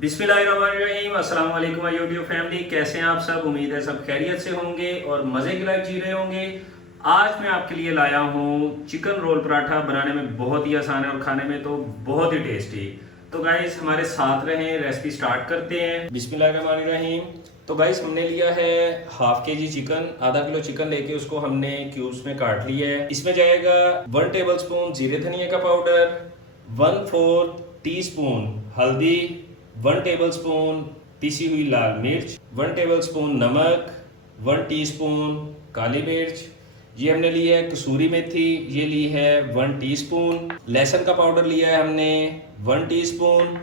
बिस्मिल्लाहिर्रहमानिर्रहीम, अस्सलाम वालेकुम यूट्यूब फैमिली। कैसे हैं आप सब? उम्मीद है सब खैरियत से होंगे और मज़े की लाइफ जी रहे होंगे। आज मैं आपके लिए लाया हूँ चिकन रोल पराठा। बनाने में बहुत ही आसान है और खाने में तो बहुत ही टेस्टी। तो गाइस हमारे साथ रहें, रेसिपी स्टार्ट करते हैं। बिस्मिल्लाहिर्रहमानिर्रहीम। तो गाइस हमने लिया है हाफ के जी चिकन। आधा किलो चिकन लेके उसको हमने क्यूब्स में काट लिया है। इसमें जाएगा 1 टेबल स्पून जीरे धनिया का पाउडर, 1/4 टी स्पून हल्दी, 1 टेबल स्पून पिसी हुई लाल मिर्च, 1 टेबल स्पून नमक, 1 टीस्पून काली मिर्च। ये हमने ली है कसूरी मेथी, ये ली है 1 टीस्पून। लहसुन का पाउडर लिया है हमने 1 टीस्पून।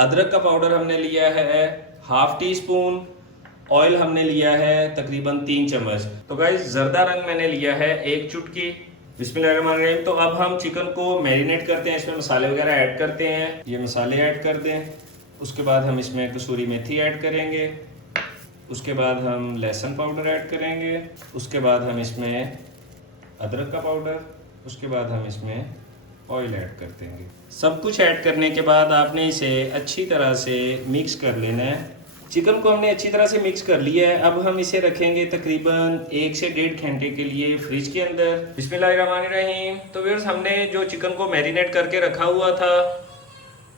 अदरक का पाउडर हमने लिया है हाफ टी स्पून। ऑयल हमने लिया है तकरीबन 3 चम्मच। तो गाइस जर्दा रंग मैंने लिया है 1 चुटकी। बिस्मिल्लाहिर्रहमानिर्रहीम। तो अब हम चिकन को मैरिनेट करते हैं, इसमें मसाले वगैरह ऐड करते हैं। ये मसाले ऐड कर दें। उसके बाद हम इसमें कसूरी मेथी ऐड करेंगे। उसके बाद हम लहसुन पाउडर ऐड करेंगे। उसके बाद हम इसमें अदरक का पाउडर। उसके बाद हम इसमें ऑयल ऐड कर देंगे। सब कुछ ऐड करने के बाद आपने इसे अच्छी तरह से मिक्स कर लेना है। चिकन को हमने अच्छी तरह से मिक्स कर लिया है। अब हम इसे रखेंगे तकरीबन 1 से 1.5 घंटे के लिए फ्रिज के अंदर। बिस्मिल्लाहिर्रहमानिर्रहीम। तो व्यूअर्स हमने जो चिकन को मैरिनेट करके रखा हुआ था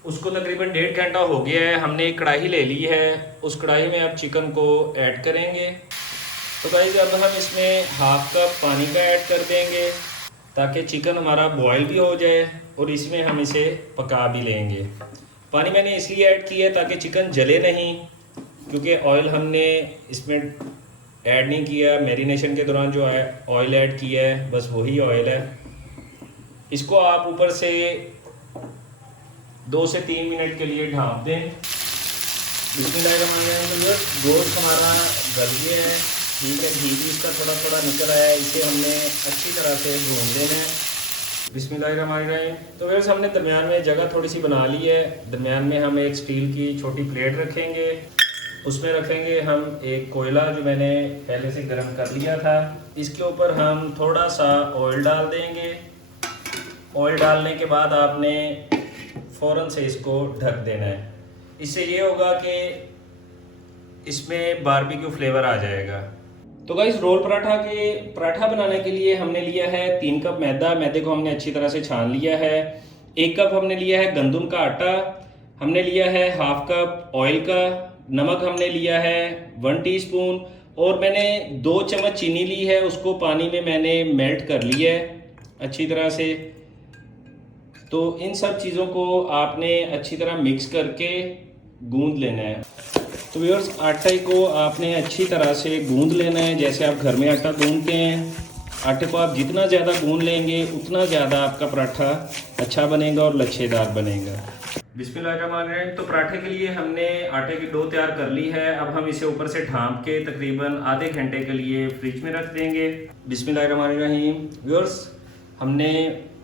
उसको तकरीबन 1.5 घंटा हो गया है। हमने एक कढ़ाई ले ली है, उस कढ़ाई में अब चिकन को ऐड करेंगे। तो गाइस अब हम इसमें हाफ कप पानी का ऐड कर देंगे ताकि चिकन हमारा बॉयल भी हो जाए और इसमें हम इसे पका भी लेंगे। पानी मैंने इसलिए ऐड किया है ताकि चिकन जले नहीं, क्योंकि ऑयल हमने इसमें ऐड नहीं किया। मैरिनेशन के दौरान जो ऑयल ऐड किया है बस वही ऑयल है। इसको आप ऊपर से 2 से 3 मिनट के लिए ढाँप दें। बिस्मिल्लाहिर्रहमानिर्रहीम। गोश्त हमारा गल गया है, ठीक है, घी भी इसका थोड़ा थोड़ा निकल आया है। इसे हमने अच्छी तरह से भून देना है। बिस्मिल्लाहिर्रहमानिर्रहीम। तो वैसे हमने दरमियान में जगह थोड़ी सी बना ली है। दरमियान में हम एक स्टील की छोटी प्लेट रखेंगे। उसमें रखेंगे हम एक कोयला जो मैंने पहले से गर्म कर लिया था। इसके ऊपर हम थोड़ा सा ऑयल डाल देंगे। ऑयल डालने के बाद आपने फ़ौरन से इसको ढक देना है। इससे ये होगा कि इसमें बारबेक्यू फ्लेवर आ जाएगा। तो गाइस रोल पराठा बनाने के लिए हमने लिया है 3 कप मैदा। मैदे को हमने अच्छी तरह से छान लिया है। 1 कप हमने लिया है गंदम का आटा। हमने लिया है हाफ कप ऑयल का। नमक हमने लिया है 1 टीस्पून। और मैंने 2 चम्मच चीनी ली है, उसको पानी में मैंने मेल्ट कर लिया है अच्छी तरह से। तो इन सब चीज़ों को आपने अच्छी तरह मिक्स करके गूंद लेना है। तो व्यूअर्स आटे को आपने अच्छी तरह से गूंद लेना है, जैसे आप घर में आटा गूंदते हैं। आटे को आप जितना ज़्यादा गूंद लेंगे उतना ज़्यादा आपका पराठा अच्छा बनेगा और लच्छेदार बनेगा। बिस्मिल्लाहिर्रहमानिर्रहीम। तो पराठे के लिए हमने आटे की डो तैयार कर ली है। अब हम इसे ऊपर से ढाँप के तकरीबन आधे घंटे के लिए फ्रिज में रख देंगे। बिस्मिल्लाहिर्रहमानिर्रहीम। व्यूअर्स हमने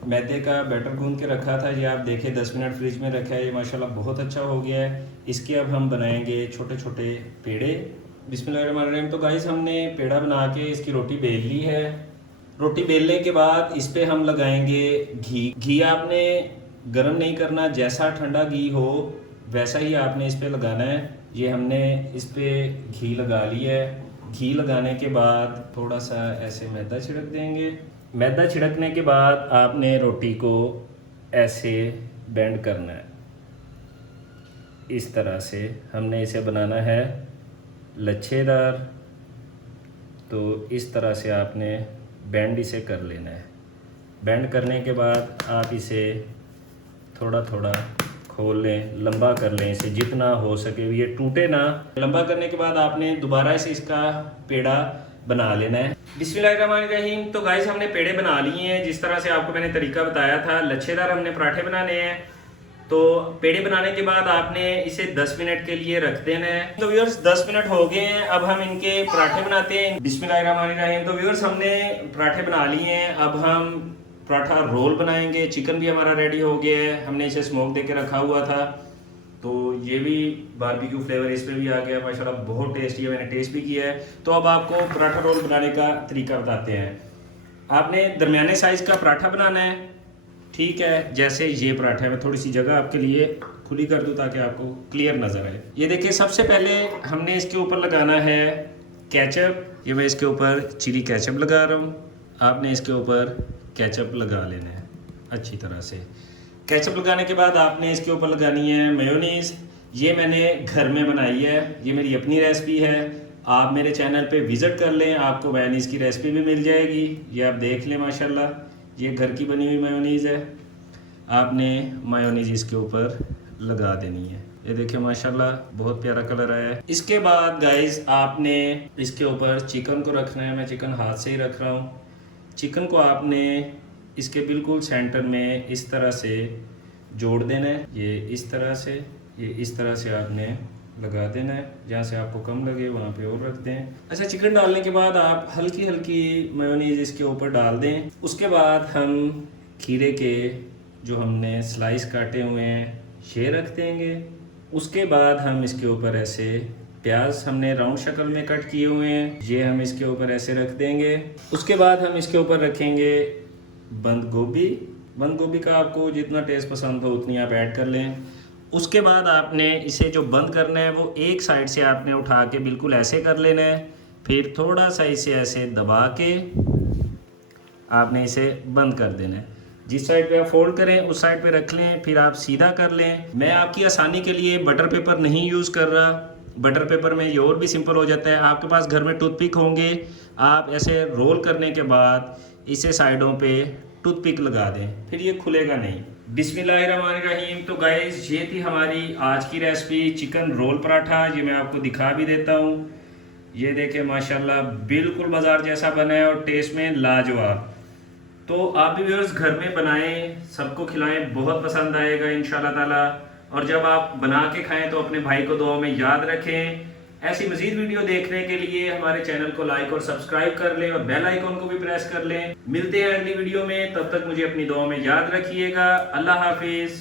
मैदे का बैटर गूंद के रखा था, ये आप देखें 10 मिनट फ्रिज में रखा है। ये माशाल्लाह बहुत अच्छा हो गया है। इसके अब हम बनाएंगे छोटे छोटे पेड़े। बिस्मिल्लाहिर्रहमानिर्रहीम। तो गाइस हमने पेड़ा बना के इसकी रोटी बेल ली है। रोटी बेलने के बाद इस पर हम लगाएंगे घी। घी आपने गर्म नहीं करना, जैसा ठंडा घी हो वैसा ही आपने इस पर लगाना है। ये हमने इस पर घी लगा लिया है। घी लगाने के बाद थोड़ा सा ऐसे मैदा छिड़क देंगे। मैदा छिड़कने के बाद आपने रोटी को ऐसे बेंड करना है। इस तरह से हमने इसे बनाना है लच्छेदार। तो इस तरह से आपने बेंड इसे कर लेना है। बेंड करने के बाद आप इसे थोड़ा थोड़ा खोल लें, लंबा कर लें इसे जितना हो सके, ये टूटे ना। लंबा करने के बाद आपने दोबारा से इसका पेड़ा बना लेना है। बिस्मिल्लाहिर्रहमानिर्रहीम। तो गाइस हमने पेड़े बना लिए हैं जिस तरह से आपको मैंने तरीका बताया था। लच्छेदार हमने पराठे बनाने हैं। तो पेड़े बनाने के बाद आपने इसे 10 मिनट के लिए रख देना है। तो व्यूअर्स 10 मिनट हो गए हैं, अब हम इनके पराठे बनाते हैं। बिस्मिल्लाहिर्रहमानिर्रहीम। तो व्यूअर्स हमने पराठे बना लिए हैं। अब हम पराठा रोल बनाएंगे। चिकन भी हमारा रेडी हो गया है, हमने इसे स्मोक दे के रखा हुआ था। तो ये भी बारबेक्यू फ्लेवर इस पर भी आ गया माशाल्लाह, बहुत टेस्टी है, मैंने टेस्ट भी किया है। तो अब आपको पराठा रोल बनाने का तरीका बताते हैं। आपने दरमियाने साइज़ का पराठा बनाना है, ठीक है। जैसे ये पराठा है, मैं थोड़ी सी जगह आपके लिए खुली कर दूँ ताकि आपको क्लियर नज़र आए। ये देखिए, सबसे पहले हमने इसके ऊपर लगाना है केचप। ये मैं इसके ऊपर चिली केचप लगा रहा हूँ। आपने इसके ऊपर केचप लगा लेना है अच्छी तरह से। केचप लगाने के बाद आपने इसके ऊपर लगानी है मेयोनीज़। ये मैंने घर में बनाई है, ये मेरी अपनी रेसिपी है। आप मेरे चैनल पे विज़िट कर लें, आपको मेयोनीज़ की रेसिपी भी मिल जाएगी। ये आप देख लें, माशाल्लाह ये घर की बनी हुई मेयोनीज़ है। आपने मेयोनीज़ इसके ऊपर लगा देनी है। ये देखिए माशाल्लाह बहुत प्यारा कलर आया है। इसके बाद गाइस आपने इसके ऊपर चिकन को रखना है। मैं चिकन हाथ से ही रख रहा हूँ। चिकन को आपने इसके बिल्कुल सेंटर में इस तरह से जोड़ देना है। ये इस तरह से आपने लगा देना है। जहाँ से आपको कम लगे वहाँ पे और रख दें। अच्छा, चिकन डालने के बाद आप हल्की हल्की मेयोनीज़ इसके ऊपर डाल दें। उसके बाद हम खीरे के जो हमने स्लाइस काटे हुए हैं ये रख देंगे। उसके बाद हम इसके ऊपर ऐसे प्याज हमने राउंड शक्ल में कट किए हुए हैं, ये हम इसके ऊपर ऐसे रख देंगे। उसके बाद हम इसके ऊपर रखेंगे बंद गोभी। बंद गोभी का आपको जितना टेस्ट पसंद हो उतनी आप ऐड कर लें। उसके बाद आपने इसे जो बंद करना है वो एक साइड से आपने उठा के बिल्कुल ऐसे कर लेना है। फिर थोड़ा सा इसे ऐसे दबा के आपने इसे बंद कर देना है। जिस साइड पे आप फोल्ड करें उस साइड पे रख लें, फिर आप सीधा कर लें। मैं आपकी आसानी के लिए बटर पेपर नहीं यूज़ कर रहा। बटर पेपर में ये और भी सिंपल हो जाता है। आपके पास घर में टूथपिक होंगे, आप ऐसे रोल करने के बाद इसे साइडों पे टूथपिक लगा दें, फिर ये खुलेगा नहीं। बिस्मिल्लाहिर्रहमानिर्रहीम। तो गाइस ये थी हमारी आज की रेसिपी चिकन रोल पराठा। ये मैं आपको दिखा भी देता हूँ। ये देखें माशाल्लाह बिल्कुल बाज़ार जैसा बना है और टेस्ट में लाजवाब। तो आप भी व्यूअर्स घर में बनाएं, सबको खिलाएं, बहुत पसंद आएगा इंशाल्लाह ताला। और जब आप बना के खाएं तो अपने भाई को दुआ में याद रखें। ऐसी मजीद वीडियो देखने के लिए हमारे चैनल को लाइक और सब्सक्राइब कर लें और बेल आइकॉन को भी प्रेस कर लें। मिलते हैं अगली वीडियो में, तब तक मुझे अपनी दुआ में याद रखिएगा। अल्लाह हाफिज़।